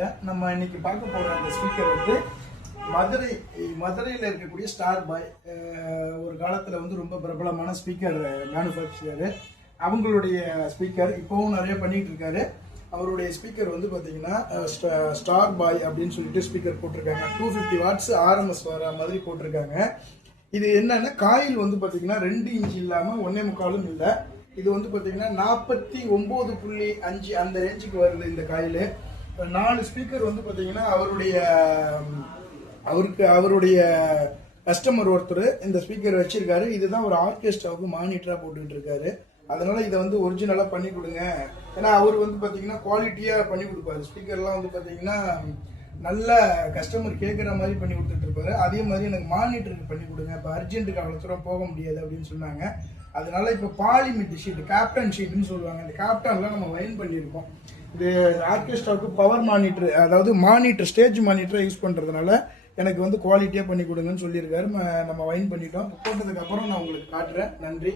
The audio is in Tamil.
ஐயா. நம்ம இன்னைக்கு பார்க்க போகிற அந்த ஸ்பீக்கர் வந்து மதுரையில் இருக்கக்கூடிய ஸ்டார் பாய், ஒரு காலத்தில் வந்து ரொம்ப பிரபலமான ஸ்பீக்கர் மேனுஃபேக்சரரு. அவங்களுடைய ஸ்பீக்கர் இப்போவும் நிறைய பண்ணிட்டு இருக்காரு. அவருடைய ஸ்பீக்கர் வந்து பார்த்தீங்கன்னா ஸ்டார் பாய் அப்படின்னு சொல்லிட்டு ஸ்பீக்கர் போட்டிருக்காங்க. 250 வாட்ஸ் RMS வர மாதிரி போட்டிருக்காங்க. இது என்னன்னா காயில் வந்து பார்த்தீங்கன்னா 2 இன்ச் இல்லாமல் 1.25 இல்லை. இது வந்து பார்த்தீங்கன்னா 49.5 அந்த ரேஞ்சுக்கு வருது இந்த காயில். 4 ஸ்பீக்கர் வந்து பார்த்தீங்கன்னா அவருடைய கஸ்டமர் ஒருத்தர் இந்த ஸ்பீக்கர் வச்சிருக்காரு. இதுதான் ஒரு ஆர்கெஸ்ட்ராவுக்கு மானிட்டரா போட்டுக்கிட்டு இருக்காரு. அதனால இதை வந்து ஒரிஜினலா பண்ணி கொடுங்க. ஏன்னா அவர் வந்து பாத்தீங்கன்னா குவாலிட்டியா பண்ணி கொடுப்பாரு. ஸ்பீக்கர்லாம் வந்து பாத்தீங்கன்னா நல்ல கஸ்டமர் கேட்குற மாதிரி பண்ணி கொடுத்துட்டு இருப்பாரு. அதே மாதிரி எனக்கு மானிட்டருக்கு பண்ணி கொடுங்க, இப்போ அர்ஜென்ட்டுக்கு அவ்வளோ தூரம் போக முடியாது அப்படின்னு சொன்னாங்க. அதனால இப்போ பாலிமெட் ஷீட், கேப்டன் ஷீட்னு சொல்லுவாங்க, இந்த கேப்டன்லாம் நம்ம வைன் பண்ணியிருக்கோம். இது ஆர்கெஸ்ட்ராவுக்கு பவர் மானிட்டர், அதாவது மானிட்டர், ஸ்டேஜ் மானிட்டரை யூஸ் பண்ணுறதுனால எனக்கு வந்து குவாலிட்டியாக பண்ணி கொடுங்கன்னு சொல்லியிருக்காரு. நம்ம வைன் பண்ணிட்டோம். போட்டதுக்கு அப்புறம் நான் உங்களுக்கு காட்டுறேன். நன்றி.